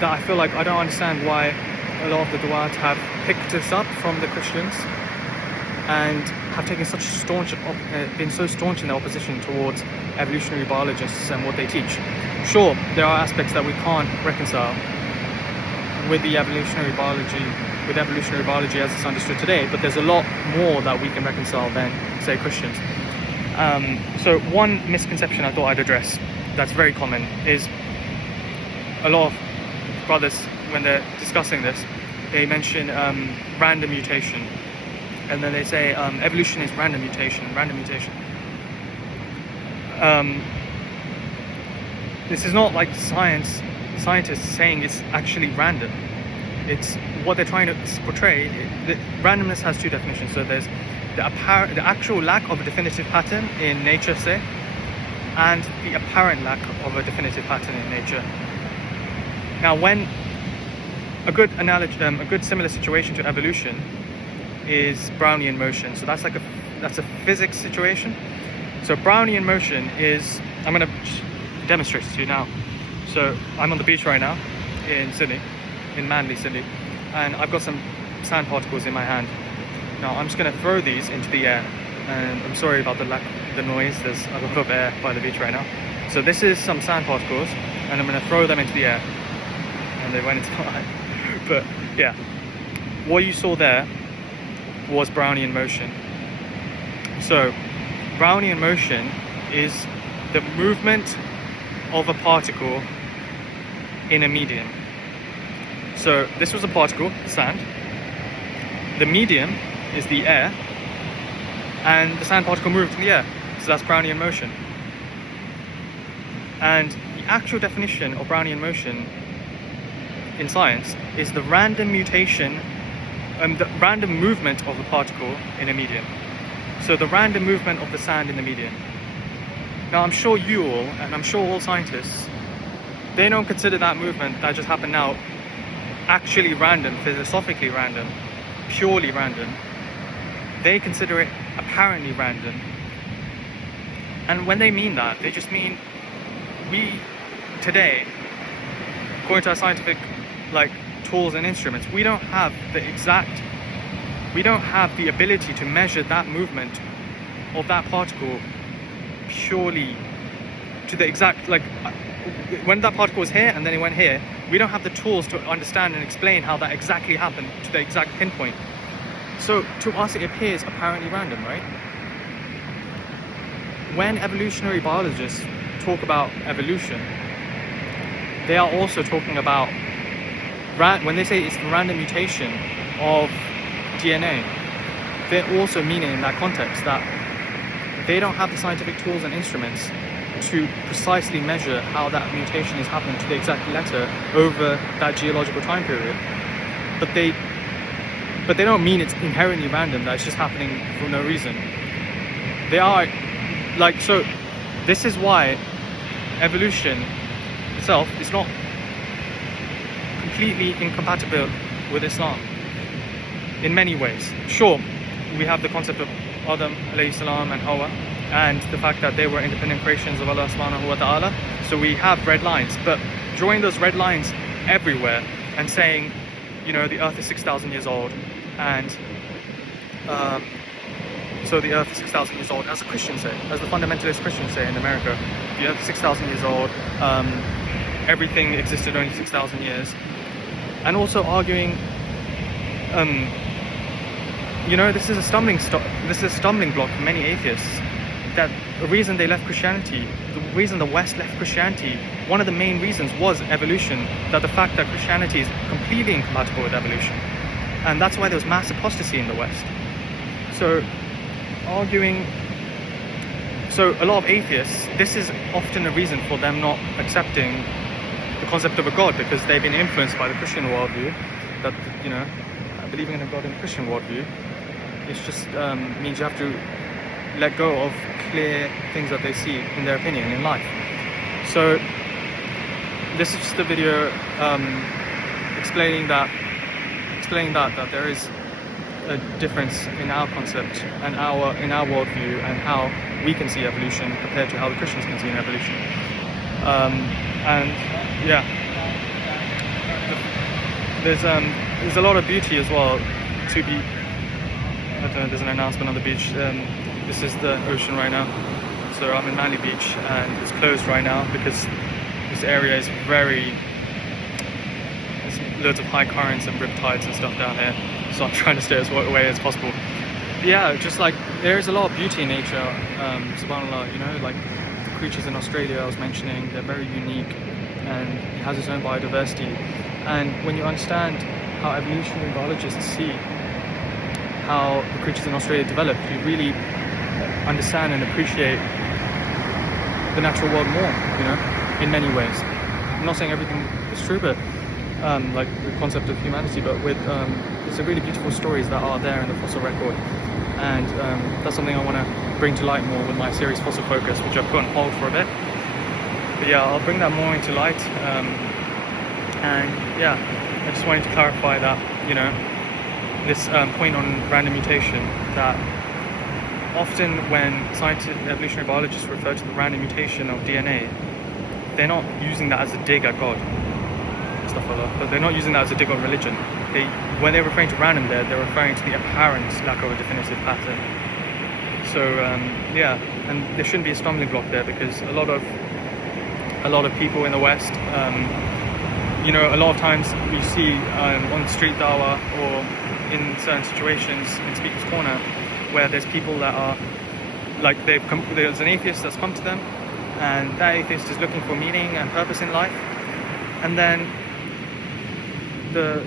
that I feel like I don't understand why a lot of the Duat have picked this up from the Christians and have taken such been so staunch in their opposition towards evolutionary biologists and what they teach. Sure, there are aspects that we can't reconcile with evolutionary biology as it's understood today, but there's a lot more that we can reconcile than, say, Christians. So one misconception I thought I'd address that's very common is a lot of brothers, when they're discussing this, they mention random mutation, and then they say evolution is random mutation. This is not like scientists saying it's actually random. It's what they're trying to portray. Randomness has two definitions. So there's the actual lack of a definitive pattern in nature, say, and the apparent lack of a definitive pattern in nature. Now, when a good analogy, a good similar situation to evolution is Brownian motion. So that's a physics situation. So Brownian motion is, I'm going to demonstrate it to you now. So I'm on the beach right now in Sydney, in Manly, Sydney, and I've got some sand particles in my hand. Now I'm just going to throw these into the air, and I'm sorry about the noise. There's a lot of air by the beach right now. So this is some sand particles, and I'm going to throw them into the air, and they went into the eye. But yeah, what you saw there was Brownian motion. So Brownian motion is the movement of a particle in a medium. So this was a particle, sand. The medium is the air, and the sand particle moved in the air. So that's Brownian motion. And the actual definition of Brownian motion in science is the random mutation, the random movement of a particle in a medium. So the random movement of the sand in the medium. Now I'm sure you all, and I'm sure all scientists, they don't consider that movement that just happened now actually random, philosophically random, purely random. They consider it apparently random. And when they mean that, they just mean we today, according to our scientific tools and instruments, we don't have the ability to measure that movement of that particle purely to the exact, when that particle was here and then it went here, we don't have the tools to understand and explain how that exactly happened to the exact pinpoint. So to us it appears apparently random, right? When evolutionary biologists talk about evolution, they are also talking about, when they say it's the random mutation of DNA, they're also meaning in that context that they don't have the scientific tools and instruments to precisely measure how that mutation is happening to the exact letter over that geological time period. But they don't mean it's inherently random, that it's just happening for no reason. They are so this is why evolution itself is not completely incompatible with Islam in many ways. Sure, we have the concept of Adam alayhi salam and Hawa, and the fact that they were independent creations of Allah subhanahu wa ta'ala. So we have red lines, but drawing those red lines everywhere and saying, the earth is 6,000 years old, and so the earth is 6,000 years old, as the Christians say, as the fundamentalist Christians say in America, the earth is 6,000 years old, everything existed only 6,000 years, and also arguing, this is a stumbling block for many atheists. That the reason they left Christianity, the reason the West left Christianity, one of the main reasons was evolution, that the fact that Christianity is completely incompatible with evolution. And that's why there was mass apostasy in the West. So a lot of atheists, this is often a reason for them not accepting the concept of a God, because they've been influenced by the Christian worldview, that, believing in a God in the Christian worldview, it just means you have to let go of clear things that they see in their opinion in life. So this is just a video explaining that there is a difference in our concept and in our worldview and how we can see evolution compared to how the Christians can see evolution. And yeah, there's a lot of beauty as well to be. I don't know, there's an announcement on the beach. This is the ocean right now. So I'm in Manly Beach and it's closed right now because this area is there's loads of high currents and rip tides and stuff down here. So I'm trying to stay as away as possible. But yeah, just like there is a lot of beauty in nature. Subhanallah, you know, like the creatures in Australia I was mentioning, they're very unique and it has its own biodiversity. And when you understand how evolutionary biologists see how the creatures in Australia developed, you really understand and appreciate the natural world more, you know, in many ways. I'm not saying everything is true, but like the concept of humanity, but with there's a really beautiful stories that are there in the fossil record, and that's something I want to bring to light more with my series Fossil Focus, which I've put on hold for a bit. But yeah, I'll bring that more into light, and yeah, I just wanted to clarify that, you know, this point on random mutation, that often when evolutionary biologists refer to the random mutation of DNA, they're not using that as a dig at God, stuff like that, but they're not using that as a dig on religion. When they're referring to random there, they're referring to the apparent lack of a definitive pattern. So yeah, and there shouldn't be a stumbling block there, because a lot of people in the West, you know, a lot of times we see on street dawah or in certain situations in Speaker's Corner where there's people that are like, there's an atheist that's come to them, and that atheist is looking for meaning and purpose in life, and then the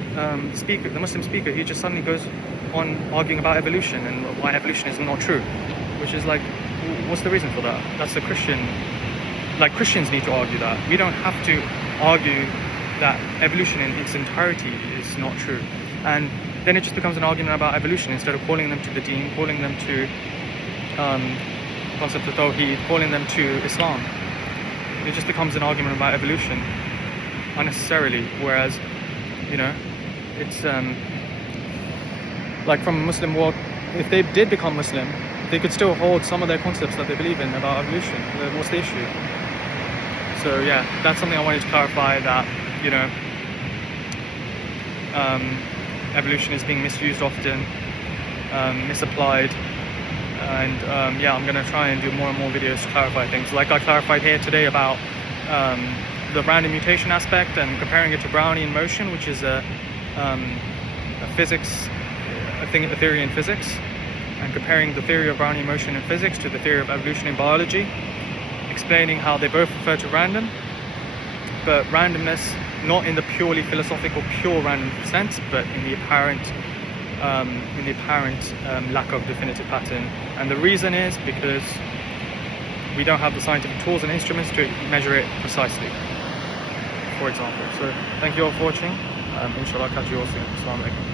Muslim speaker, he just suddenly goes on arguing about evolution and why evolution is not true, which is like, what's the reason for that? That's a Christian, like Christians need to argue that. We don't have to argue that evolution in its entirety is not true. And then it just becomes an argument about evolution instead of calling them to the deen, calling them to concept of Tawheed, calling them to Islam. It just becomes an argument about evolution unnecessarily, whereas, you know, it's like from a Muslim world, if they did become Muslim, they could still hold some of their concepts that they believe in about evolution. What's the issue? So yeah, that's something I wanted to clarify, that, you know, evolution is being misused often, misapplied, and yeah, I'm going to try and do more and more videos to clarify things. Like I clarified here today about the random mutation aspect and comparing it to Brownian motion, which is a theory in physics, and comparing the theory of Brownian motion in physics to the theory of evolution in biology, explaining how they both refer to random, but randomness not in the purely philosophical, pure random sense, but in the apparent lack of definitive pattern. And the reason is because we don't have the scientific tools and instruments to measure it precisely, for example. So thank you all for watching. Inshallah, catch you all soon. Assalamu alaikum.